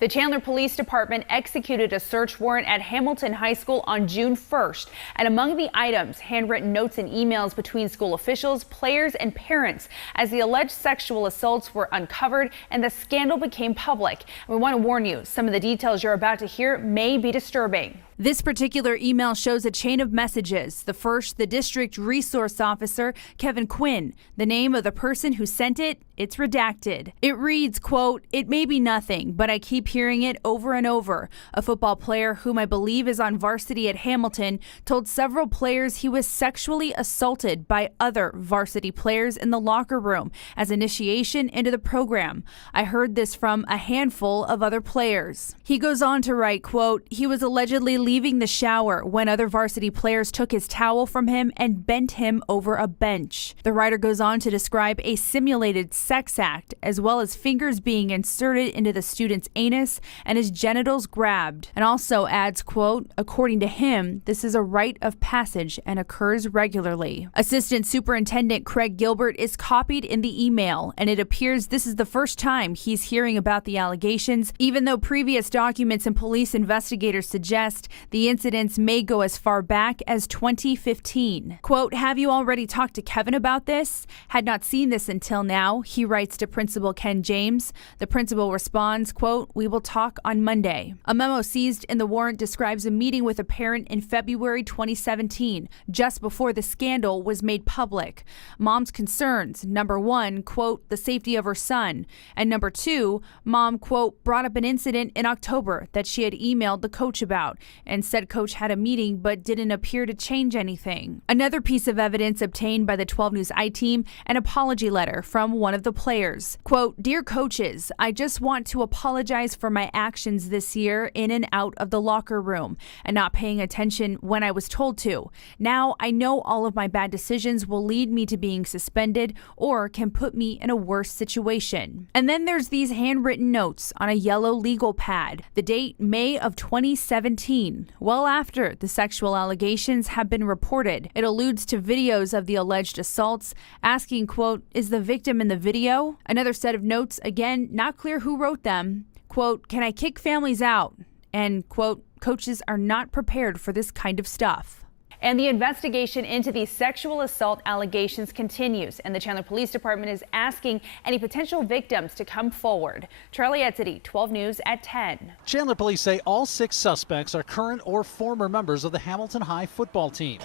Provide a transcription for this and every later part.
The Chandler Police Department executed a search warrant at Hamilton High School on June 1st. And among the items, handwritten notes and emails between school officials, players, and parents as the alleged sexual assaults were uncovered and the scandal became public. And we want to warn you, some of the details you're about to hear may be disturbing. This particular email shows a chain of messages. The first, the district resource officer, Kevin Quinn. The name of the person who sent it, it's redacted. It reads, quote, "It may be nothing, but I keep hearing it over and over." A football player whom I believe is on varsity at Hamilton told several players he was sexually assaulted by other varsity players in the locker room as initiation into the program. I heard this from a handful of other players. He goes on to write, quote, "He was allegedly leaving the shower when other varsity players took his towel from him and bent him over a bench." The writer goes on to describe a simulated sex act, as well as fingers being inserted into the student's anus and his genitals grabbed, and also adds, quote, "According to him, this is a rite of passage and occurs regularly." Assistant Superintendent Craig Gilbert is copied in the email, and it appears this is the first time he's hearing about the allegations, even though previous documents and police investigators suggest the incidents may go as far back as 2015. Quote, "Have you already talked to Kevin about this? Had not seen this until now," he writes to Principal Ken James. The principal responds, quote, "We will talk on Monday." A memo seized in the warrant describes a meeting with a parent in February 2017, just before the scandal was made public. Mom's concerns, number one, quote, the safety of her son, and number two, mom, quote, brought up an incident in October that she had emailed the coach about, and said coach had a meeting but didn't appear to change anything. Another piece of evidence obtained by the 12 News I-team, an apology letter from one of the players. Quote, "Dear coaches, I just want to apologize for my actions this year in and out of the locker room and not paying attention when I was told to. Now I know all of my bad decisions will lead me to being suspended or can put me in a worse situation." And then there's these handwritten notes on a yellow legal pad. The date, May of 2017. Well after the sexual allegations have been reported. It alludes to videos of the alleged assaults, asking, quote, "Is the victim in the video?" Another set of notes, again, not clear who wrote them. Quote, "Can I kick families out?" And, quote, "Coaches are not prepared for this kind of stuff." And the investigation into these sexual assault allegations continues, and the Chandler Police Department is asking any potential victims to come forward. Charlie Etzity, 12 News at 10. Chandler police say all 6 suspects are current or former members of the Hamilton High football team.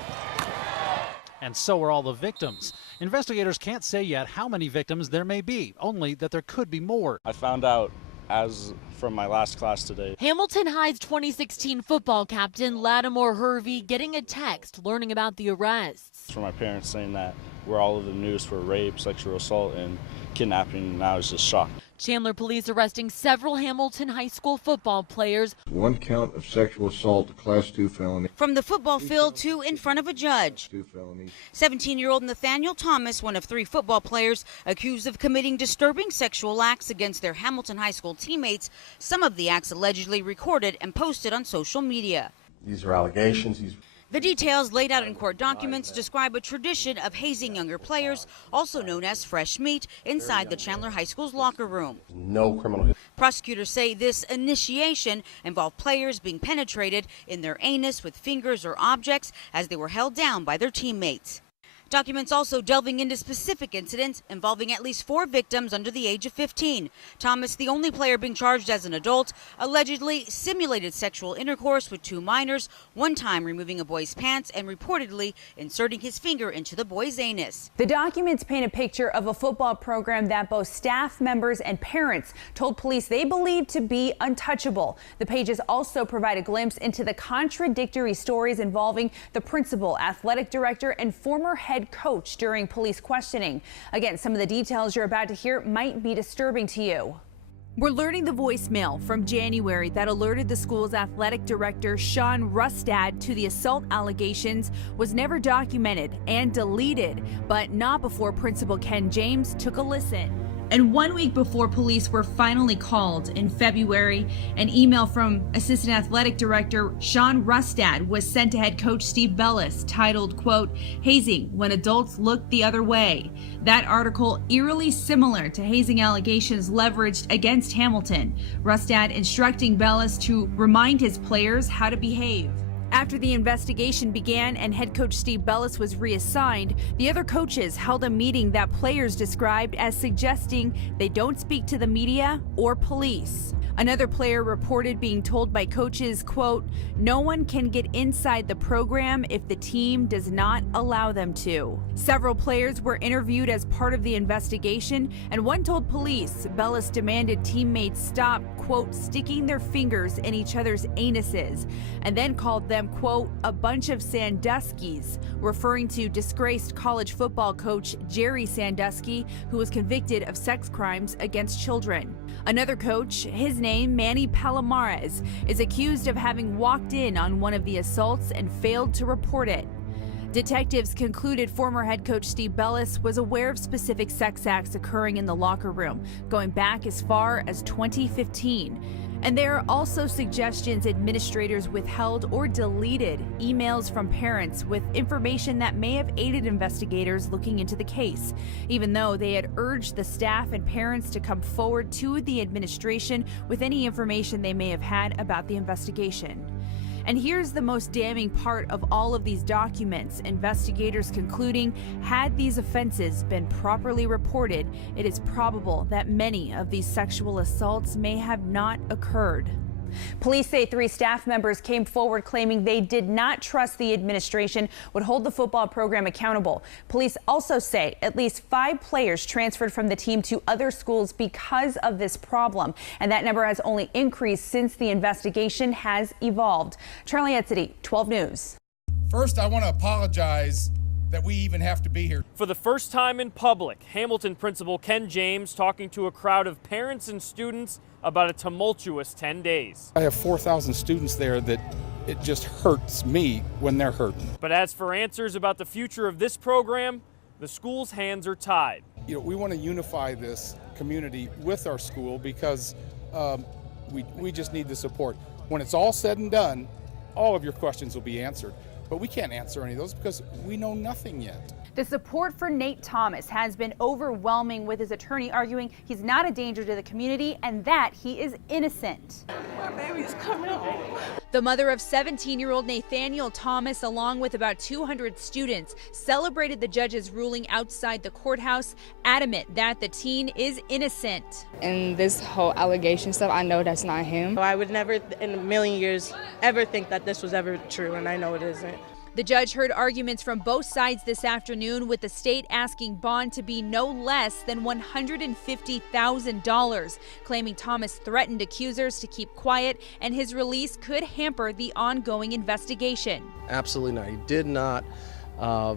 And so are all the victims. Investigators can't say yet how many victims there may be, only that there could be more. I found out as from my last class today. Hamilton High's 2016 football captain Lattimore Hervey getting a text learning about the arrests. From my parents saying that we're all over the news for rape, sexual assault, and kidnapping, and I was just shocked. Chandler police arresting several Hamilton High School football players. 1 count of sexual assault, a Class 2 felony. From the football field to in front of a judge. 2 felonies. 17-year-old Nathaniel Thomas, one of 3 football players, accused of committing disturbing sexual acts against their Hamilton High School teammates. Some of the acts allegedly recorded and posted on social media. These are allegations. The details laid out in court documents describe a tradition of hazing younger players, also known as fresh meat, inside the Chandler High School's locker room. No criminal history. Prosecutors say this initiation involved players being penetrated in their anus with fingers or objects as they were held down by their teammates. Documents also delving into specific incidents involving at least 4 victims under the age of 15. Thomas, the only player being charged as an adult, allegedly simulated sexual intercourse with 2 minors, one time removing a boy's pants and reportedly inserting his finger into the boy's anus. The documents paint a picture of a football program that both staff members and parents told police they believed to be untouchable. The pages also provide a glimpse into the contradictory stories involving the principal, athletic director, and former head coach during police questioning. Again, some of the details you're about to hear might be disturbing to you. We're learning the voicemail from January that alerted the school's athletic director, Sean Rustad, to the assault allegations was never documented and deleted, but not before Principal Ken James took a listen. And 1 week before police were finally called in February, an email from Assistant Athletic Director Sean Rustad was sent to head coach Steve Bellis titled, quote, "Hazing when adults look the other way." That article eerily similar to hazing allegations leveraged against Hamilton. Rustad instructing Bellis to remind his players how to behave. After the investigation began and head coach Steve Bellis was reassigned, the other coaches held a meeting that players described as suggesting they don't speak to the media or police. Another player reported being told by coaches, quote, "No one can get inside the program if the team does not allow them to." Several players were interviewed as part of the investigation, and one told police Bellis demanded teammates stop, quote, "sticking their fingers in each other's anuses," and then called them, quote, "a bunch of Sandusky's," referring to disgraced college football coach Jerry Sandusky, who was convicted of sex crimes against children. Another coach, his name Manny Palomares, is accused of having walked in on one of the assaults and failed to report it. Detectives concluded former head coach Steve Bellis was aware of specific sex acts occurring in the locker room, going back as far as 2015. And there are also suggestions administrators withheld or deleted emails from parents with information that may have aided investigators looking into the case, even though they had urged the staff and parents to come forward to the administration with any information they may have had about the investigation. And here's the most damning part of all of these documents. Investigators concluding, had these offenses been properly reported, it is probable that many of these sexual assaults may have not occurred. Police say 3 staff members came forward claiming they did not trust the administration would hold the football program accountable. Police also say at least 5 players transferred from the team to other schools because of this problem, and that number has only increased since the investigation has evolved. Charlie Etzity, 12 News. First, I want to apologize that we even have to be here. For the first time in public, Hamilton principal Ken James talking to a crowd of parents and students about a tumultuous 10 days. I have 4,000 students there that it just hurts me when they're hurting. But as for answers about the future of this program, the school's hands are tied. You know, we want to unify this community with our school because we just need the support. When it's all said and done, all of your questions will be answered. But we can't answer any of those because we know nothing yet. The support for Nate Thomas has been overwhelming, with his attorney arguing he's not a danger to the community and that he is innocent. My baby's coming home. The mother of 17-year-old Nathaniel Thomas, along with about 200 students, celebrated the judge's ruling outside the courthouse, adamant that the teen is innocent. And this whole allegation stuff, I know that's not him. I would never in a million years ever think that this was ever true, and I know it isn't. The judge heard arguments from both sides this afternoon, with the state asking bond to be no less than $150,000, claiming Thomas threatened accusers to keep quiet and his release could hamper the ongoing investigation. Absolutely not. He did not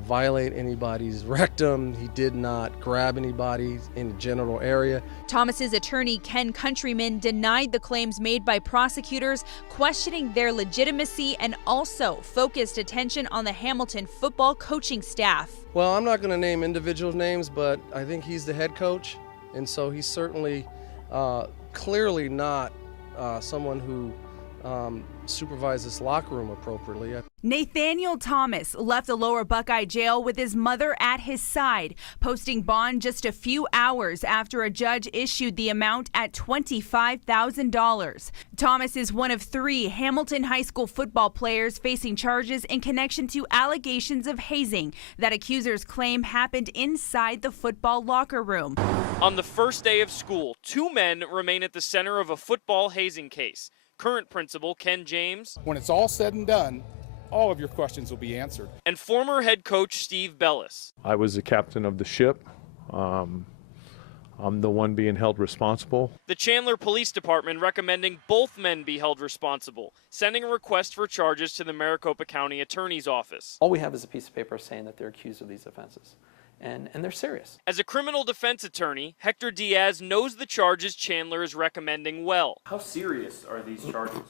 violate anybody's rectum. He did not grab anybody in the genital area. Thomas's attorney, Ken Countryman, denied the claims made by prosecutors, questioning their legitimacy, and also focused attention on the Hamilton football coaching staff. Well, I'm not going to name individual names, but I think he's the head coach, and so he's certainly clearly not someone who supervise this locker room appropriately. Nathaniel Thomas left the Lower Buckeye jail with his mother at his side, posting bond just a few hours after a judge issued the amount at $25,000. Thomas is one of 3 Hamilton High School football players facing charges in connection to allegations of hazing that accusers claim happened inside the football locker room. On the first day of school, 2 men remain at the center of a football hazing case. Current principal Ken James. When it's all said and done, all of your questions will be answered. And former head coach Steve Bellis. I was the captain of the ship. I'm the one being held responsible. The Chandler Police Department recommending both men be held responsible, sending a request for charges to the Maricopa County Attorney's Office. All we have is a piece of paper saying that they're accused of these offenses. And they're serious. As a criminal defense attorney, Hector Diaz knows the charges Chandler is recommending well. How serious are these charges?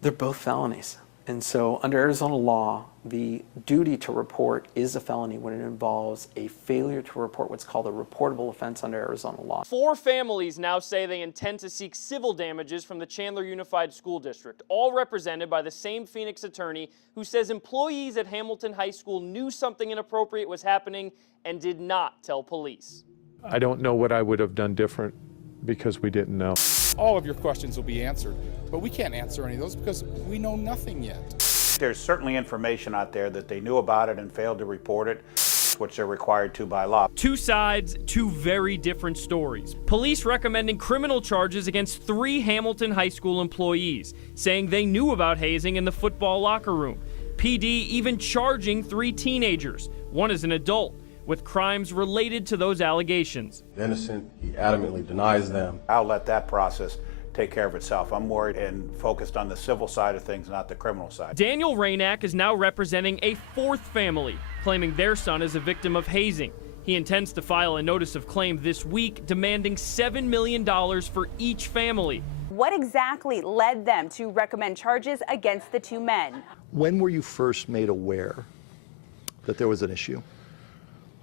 They're both felonies. And so under Arizona law, the duty to report is a felony when it involves a failure to report what's called a reportable offense under Arizona law. 4 families now say they intend to seek civil damages from the Chandler Unified School District, all represented by the same Phoenix attorney who says employees at Hamilton High School knew something inappropriate was happening and did not tell police. I don't know what I would have done different because we didn't know. All of your questions will be answered, but we can't answer any of those because we know nothing yet. There's certainly information out there that they knew about it and failed to report it, which they're required to by law. 2 sides, 2 very different stories. Police recommending criminal charges against 3 Hamilton High School employees, saying they knew about hazing in the football locker room. PD even charging 3 teenagers, one is an adult, with crimes related to those allegations. Innocent, he adamantly denies them. I'll let that process take care of itself. I'm worried and focused on the civil side of things, not the criminal side. Daniel Rainak is now representing a 4th family, claiming their son is a victim of hazing. He intends to file a notice of claim this week, demanding $7 million for each family. What exactly led them to recommend charges against the 2 men? When were you first made aware that there was an issue?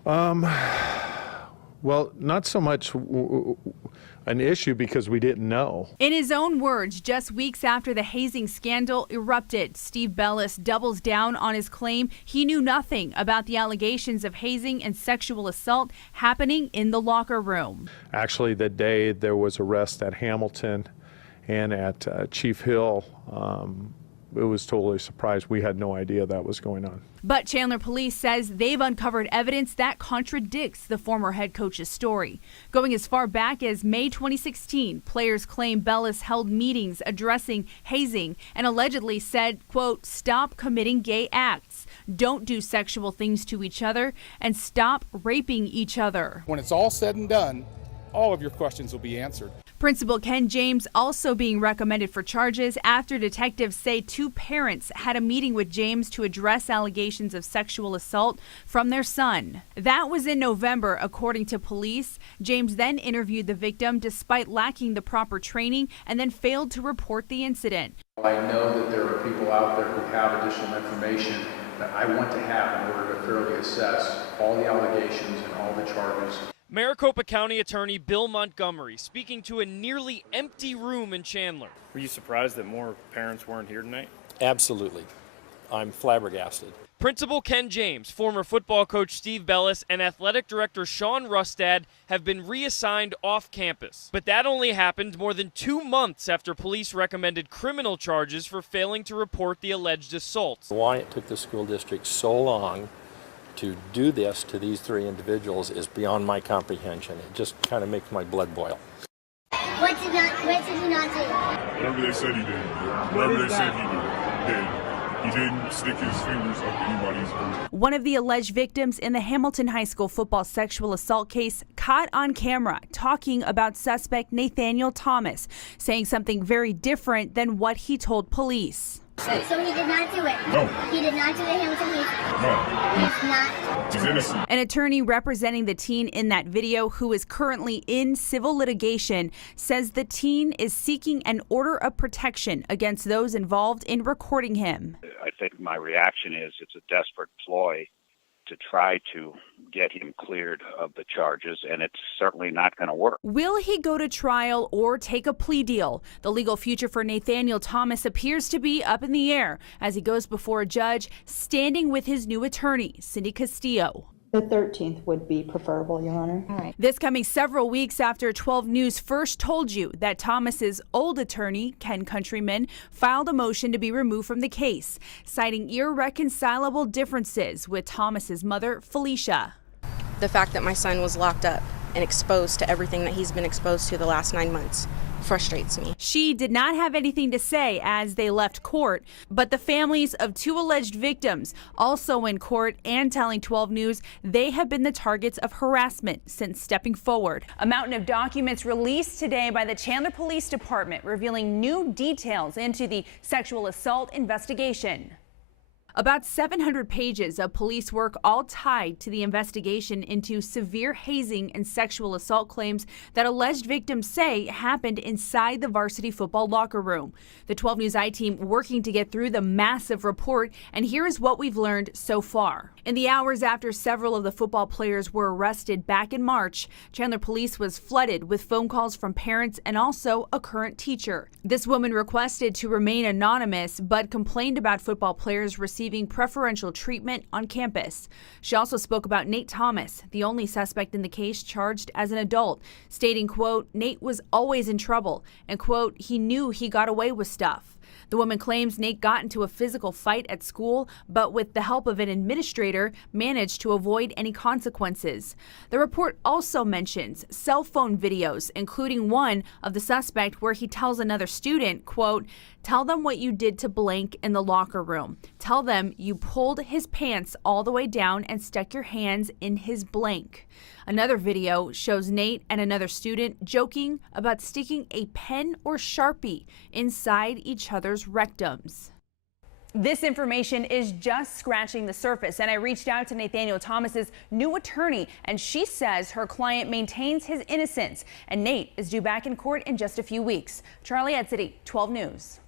Well, not so much an issue because we didn't know. In his own words, just weeks after the hazing scandal erupted, Steve Bellis doubles down on his claim he knew nothing about the allegations of hazing and sexual assault happening in the locker room. Actually, the day there was arrest at Hamilton and at Chief Hill, it was totally a surprise. We had no idea that was going on. But Chandler Police says they've uncovered evidence that contradicts the former head coach's story. Going as far back as May 2016, players claim Bellis held meetings addressing hazing and allegedly said, quote, stop committing gay acts, don't do sexual things to each other, and stop raping each other. When it's all said and done, all of your questions will be answered. Principal Ken James also being recommended for charges after detectives say 2 parents had a meeting with James to address allegations of sexual assault from their son. That was in November, according to police. James then interviewed the victim despite lacking the proper training and then failed to report the incident. I know that there are people out there who have additional information that I want to have in order to fairly assess all the allegations and all the charges. Maricopa County Attorney Bill Montgomery speaking to a nearly empty room in Chandler. Were you surprised that more parents weren't here tonight? Absolutely. I'm flabbergasted. Principal Ken James, former football coach Steve Bellis, and athletic director Sean Rustad have been reassigned off campus. But that only happened more than 2 months after police recommended criminal charges for failing to report the alleged assaults. Why it took the school district so long to do this to these 3 individuals is beyond my comprehension. It just kind of makes my blood boil. What did he not do? Whatever they said he did. Whatever they said he did. He didn't stick his fingers up anybody's booty. One of the alleged victims in the Hamilton High School football sexual assault case caught on camera talking about suspect Nathaniel Thomas, saying something very different than what he told police. So he did not do it? No. He did not do the Hamilton hazing? No. He's not? He's innocent. An attorney representing the teen in that video, who is currently in civil litigation, says the teen is seeking an order of protection against those involved in recording him. I think my reaction is it's a desperate ploy to try to get him cleared of the charges, and it's certainly not going to work. Will he go to trial or take a plea deal? The legal future for Nathaniel Thomas appears to be up in the air as he goes before a judge, standing with his new attorney, Cindy Castillo. The 13th would be preferable, Your Honor. All right. This coming several weeks after 12 News first told you that Thomas's old attorney, Ken Countryman, filed a motion to be removed from the case, citing irreconcilable differences with Thomas's mother, Felicia. The fact that my son was locked up and exposed to everything that he's been exposed to the last 9 months frustrates me. She did not have anything to say as they left court, but the families of 2 alleged victims also in court and telling 12 News they have been the targets of harassment since stepping forward. A mountain of documents released today by the Chandler Police Department revealing new details into the sexual assault investigation. About 700 pages of police work, all tied to the investigation into severe hazing and sexual assault claims that alleged victims say happened inside the varsity football locker room. The 12 News I-team working to get through the massive report, and here is what we've learned so far. In the hours after several of the football players were arrested back in March, Chandler Police was flooded with phone calls from parents and also a current teacher. This woman requested to remain anonymous, but complained about football players receiving preferential treatment on campus. She also spoke about Nate Thomas, the only suspect in the case charged as an adult, stating, quote, Nate was always in trouble, and, quote, he knew he got away with stuff. The woman claims Nate got into a physical fight at school, but with the help of an administrator, managed to avoid any consequences. The report also mentions cell phone videos, including one of the suspect where he tells another student, quote, tell them what you did to blank in the locker room. Tell them you pulled his pants all the way down and stuck your hands in his blank. Another video shows Nate and another student joking about sticking a pen or Sharpie inside each other's rectums. This information is just scratching the surface, and I reached out to Nathaniel Thomas's new attorney, and she says her client maintains his innocence, and Nate is due back in court in just a few weeks. Charlie Edsity, 12 News.